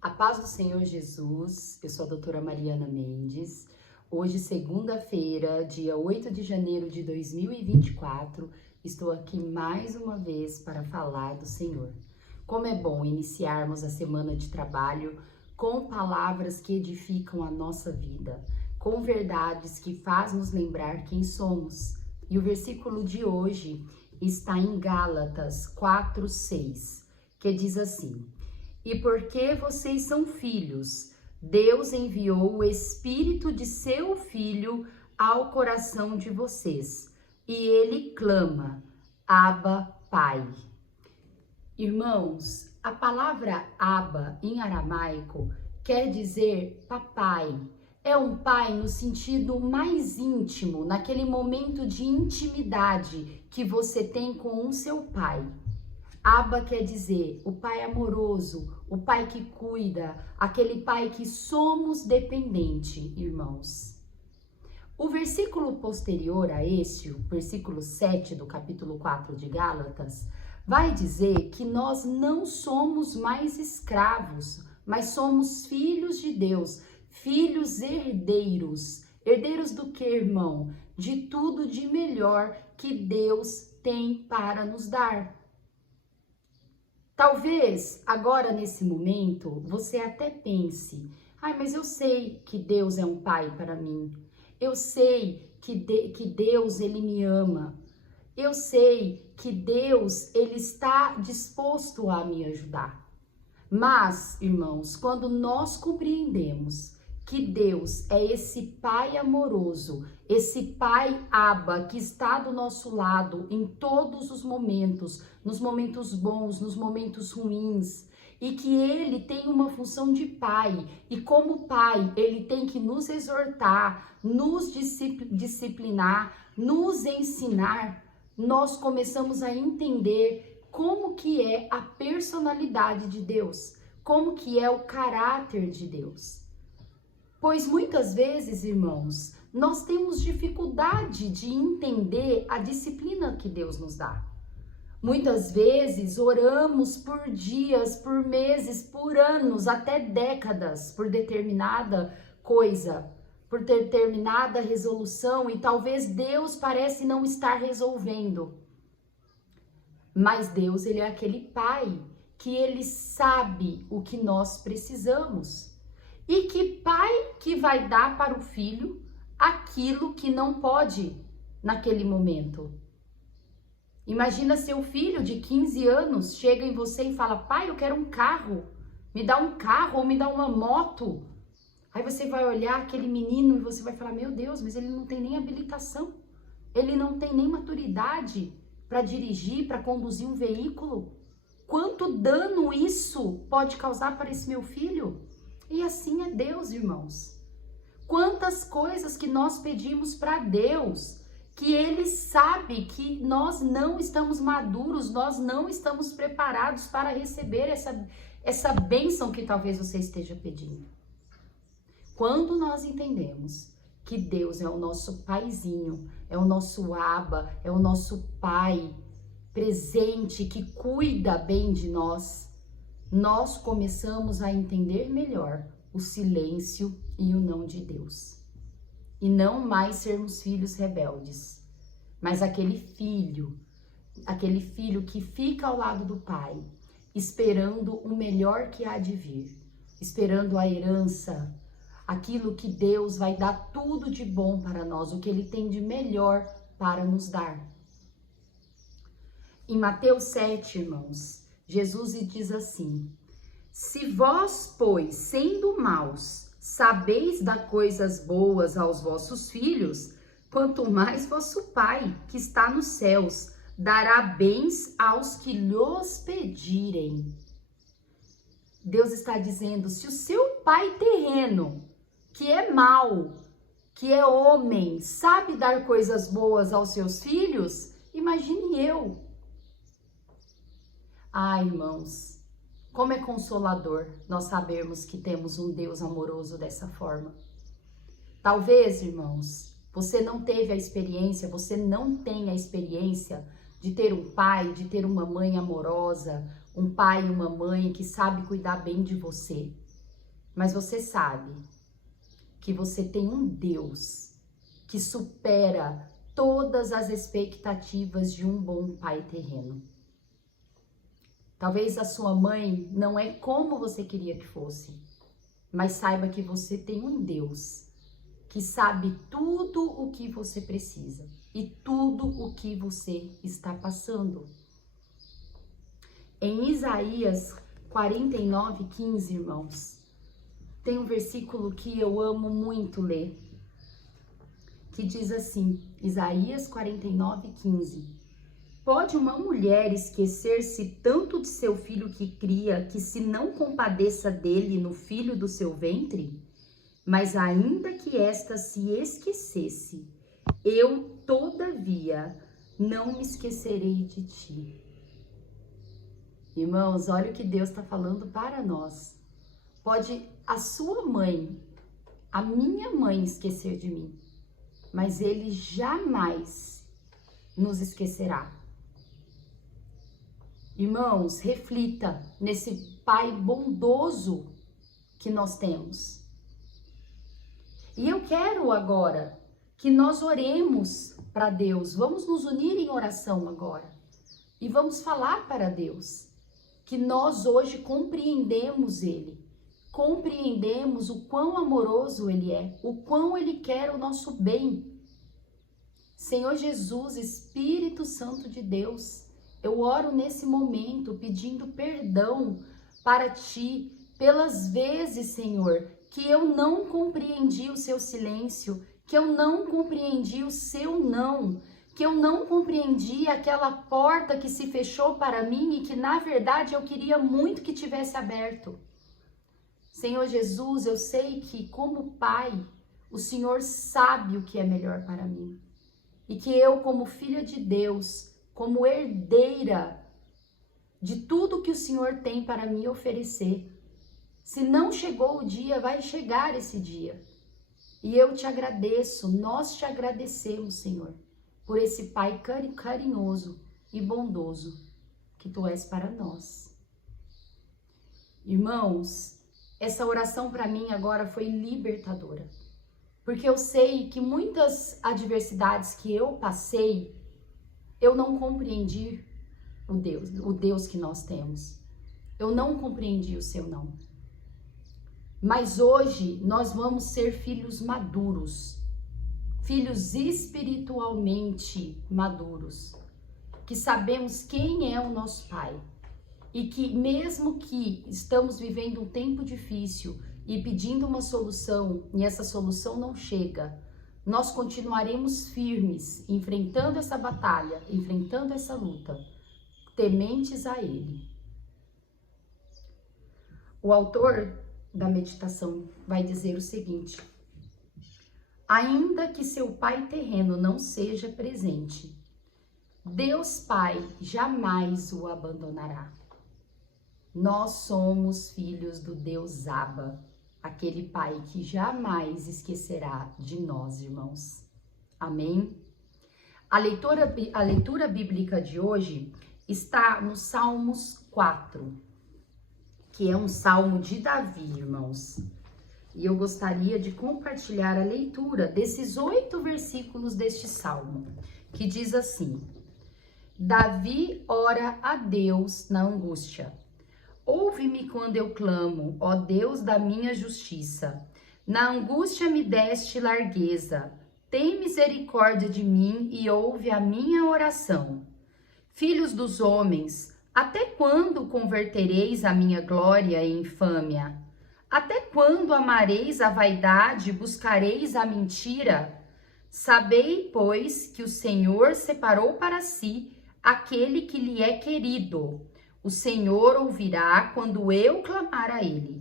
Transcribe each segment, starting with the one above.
A paz do Senhor Jesus, eu sou a doutora Mariana Mendes. Hoje, segunda-feira, dia 8 de janeiro de 2024, estou aqui mais uma vez para falar do Senhor. Como é bom iniciarmos a semana de trabalho com palavras que edificam a nossa vida, com verdades que fazem nos lembrar quem somos. E o versículo de hoje está em Gálatas 4:6, que diz assim: E porque vocês são filhos, Deus enviou o Espírito de seu Filho ao coração de vocês, e ele clama, Abba, Pai. Irmãos, a palavra Abba em aramaico quer dizer papai. É um pai no sentido mais íntimo, naquele momento de intimidade que você tem com o seu pai. Abba quer dizer o pai amoroso, o pai que cuida, aquele pai que somos dependente, irmãos. O versículo posterior a este, o versículo 7 do capítulo 4 de Gálatas, vai dizer que nós não somos mais escravos, mas somos filhos de Deus, filhos herdeiros. Herdeiros do que, irmão? De tudo de melhor que Deus tem para nos dar. Talvez agora nesse momento você até pense, mas eu sei que Deus é um pai para mim. Eu sei que Deus ele me ama. Eu sei que Deus ele está disposto a me ajudar. Mas, irmãos, quando nós compreendemos que Deus é esse pai amoroso, esse pai Abba que está do nosso lado em todos os momentos, nos momentos bons, nos momentos ruins, e que ele tem uma função de pai, e como pai, ele tem que nos exortar, nos disciplinar, nos ensinar, nós começamos a entender como que é a personalidade de Deus, como que é o caráter de Deus. Pois muitas vezes, irmãos, nós temos dificuldade de entender a disciplina que Deus nos dá. Muitas vezes oramos por dias, por meses, por anos, até décadas, por determinada coisa, por determinada resolução, e talvez Deus parece não estar resolvendo. Mas Deus, ele é aquele pai que ele sabe o que nós precisamos. E que pai que vai dar para o filho aquilo que não pode naquele momento? Imagina seu filho de 15 anos chega em você e fala, pai, eu quero um carro, me dá um carro ou me dá uma moto. Aí você vai olhar aquele menino e você vai falar, meu Deus, mas ele não tem nem habilitação, ele não tem nem maturidade para dirigir, para conduzir um veículo. Quanto dano isso pode causar para esse meu filho? E assim é Deus, irmãos. Quantas coisas que nós pedimos para Deus, que Ele sabe que nós não estamos maduros, nós não estamos preparados para receber essa bênção que talvez você esteja pedindo. Quando nós entendemos que Deus é o nosso paizinho, é o nosso Abba, é o nosso pai presente, que cuida bem de nós, nós começamos a entender melhor o silêncio e o não de Deus. E não mais sermos filhos rebeldes, mas aquele filho que fica ao lado do pai, esperando o melhor que há de vir, esperando a herança, aquilo que Deus vai dar tudo de bom para nós, o que ele tem de melhor para nos dar. Em Mateus 7, irmãos, Jesus diz assim, se vós, pois, sendo maus, sabeis dar coisas boas aos vossos filhos, quanto mais vosso Pai, que está nos céus, dará bens aos que lhos pedirem. Deus está dizendo, se o seu pai terreno, que é mau, que é homem, sabe dar coisas boas aos seus filhos, imagine eu. Irmãos, como é consolador nós sabermos que temos um Deus amoroso dessa forma. Talvez, irmãos, você não teve a experiência, você não tem a experiência de ter um pai, de ter uma mãe amorosa, um pai e uma mãe que sabe cuidar bem de você. mas você sabe que você tem um Deus que supera todas as expectativas de um bom pai terreno. Talvez a sua mãe não é como você queria que fosse, mas saiba que você tem um Deus que sabe tudo o que você precisa e tudo o que você está passando. Em Isaías 49:15, irmãos, tem um versículo que eu amo muito ler, que diz assim, Isaías 49:15. Pode uma mulher esquecer-se tanto de seu filho que cria, que se não compadeça dele no filho do seu ventre? Mas ainda que esta se esquecesse, eu, todavia, não me esquecerei de ti. Irmãos, olha o que Deus está falando para nós. Pode a sua mãe, a minha mãe esquecer de mim, mas Ele jamais nos esquecerá. Irmãos, reflita nesse Pai bondoso que nós temos. E eu quero agora que nós oremos para Deus. Vamos nos unir em oração agora. E vamos falar para Deus que nós hoje compreendemos Ele. Compreendemos o quão amoroso Ele é, o quão Ele quer o nosso bem. Senhor Jesus, Espírito Santo de Deus, eu oro nesse momento pedindo perdão para Ti pelas vezes, Senhor, que eu não compreendi o Seu silêncio, que eu não compreendi o Seu não, que eu não compreendi aquela porta que se fechou para mim e que na verdade eu queria muito que tivesse aberto. Senhor Jesus, eu sei que como Pai, o Senhor sabe o que é melhor para mim. E que eu, como filha de Deus, como herdeira de tudo que o Senhor tem para me oferecer. Se não chegou o dia, vai chegar esse dia. E eu te agradeço, nós te agradecemos, Senhor, por esse Pai carinhoso e bondoso que Tu és para nós. Irmãos, essa oração para mim agora foi libertadora. Porque eu sei que muitas adversidades que eu passei, eu não compreendi o Deus que nós temos. Eu não compreendi o Seu não. Mas hoje nós vamos ser filhos maduros, filhos espiritualmente maduros, que sabemos quem é o nosso Pai. E que mesmo que estamos vivendo um tempo difícil e pedindo uma solução, e essa solução não chega, nós continuaremos firmes, enfrentando essa batalha, enfrentando essa luta, tementes a Ele. O autor da meditação vai dizer o seguinte: ainda que seu pai terreno não seja presente, Deus Pai jamais o abandonará. Nós somos filhos do Deus Abba, aquele Pai que jamais esquecerá de nós, irmãos. Amém? A leitura bíblica de hoje está no Salmos 4, que é um salmo de Davi, irmãos. E eu gostaria de compartilhar a leitura desses 8 versículos deste salmo, que diz assim: Davi ora a Deus na angústia. Ouve-me quando eu clamo, ó Deus da minha justiça. Na angústia me deste largueza. Tem misericórdia de mim e ouve a minha oração. Filhos dos homens, até quando convertereis a minha glória em infâmia? Até quando amareis a vaidade e buscareis a mentira? Sabei, pois, que o Senhor separou para si aquele que lhe é querido. O Senhor ouvirá quando eu clamar a Ele.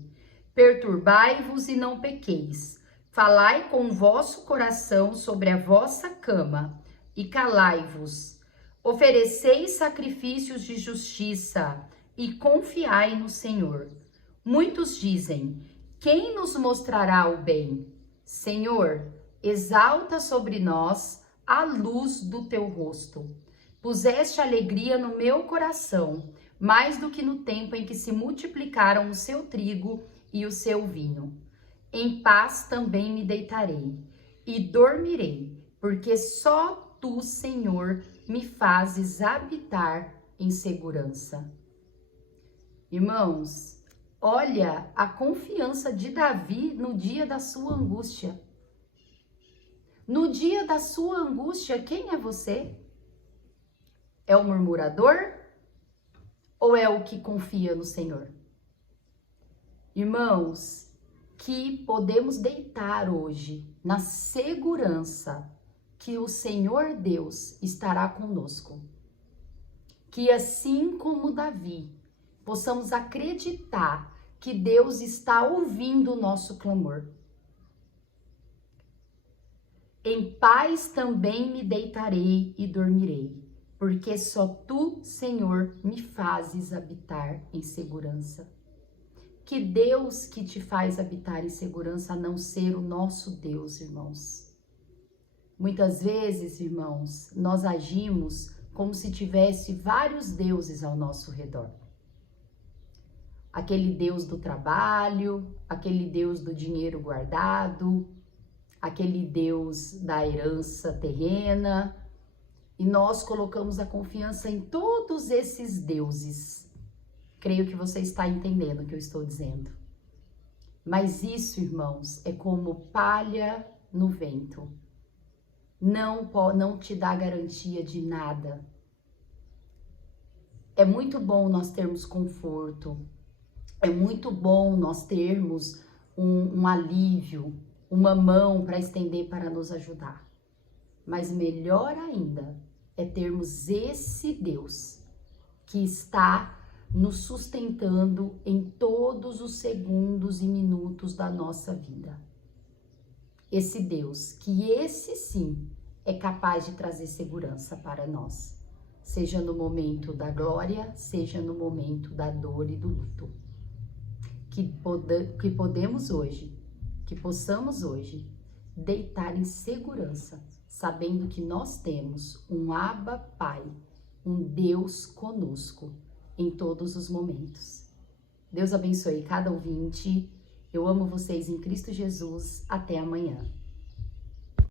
Perturbai-vos e não pequeis. Falai com o vosso coração sobre a vossa cama e calai-vos. Ofereceis sacrifícios de justiça e confiai no Senhor. Muitos dizem: quem nos mostrará o bem? Senhor, exalta sobre nós a luz do teu rosto. Puseste alegria no meu coração, mais do que no tempo em que se multiplicaram o seu trigo e o seu vinho. Em paz também me deitarei e dormirei, porque só tu, Senhor, me fazes habitar em segurança. Irmãos, olha a confiança de Davi no dia da sua angústia. No dia da sua angústia, quem é você? É o murmurador ou é o que confia no Senhor? Irmãos, que podemos deitar hoje na segurança que o Senhor Deus estará conosco. Que assim como Davi, possamos acreditar que Deus está ouvindo o nosso clamor. Em paz também me deitarei e dormirei, porque só tu, Senhor, me fazes habitar em segurança. Que Deus que te faz habitar em segurança, a não ser o nosso Deus, irmãos. Muitas vezes, irmãos, nós agimos como se tivesse vários deuses ao nosso redor. Aquele Deus do trabalho, aquele Deus do dinheiro guardado, aquele Deus da herança terrena, e nós colocamos a confiança em todos esses deuses. Creio que você está entendendo o que eu estou dizendo. Mas isso, irmãos, é como palha no vento. Não te dá garantia de nada. É muito bom nós termos conforto, é muito bom nós termos um alívio, uma mão para estender para nos ajudar. Mas melhor ainda é termos esse Deus que está nos sustentando em todos os segundos e minutos da nossa vida. Esse Deus, que esse sim é capaz de trazer segurança para nós, seja no momento da glória, seja no momento da dor e do luto. Que possamos hoje deitar em segurança, sabendo que nós temos um Abba Pai, um Deus conosco em todos os momentos. Deus abençoe cada ouvinte. Eu amo vocês em Cristo Jesus. Até amanhã.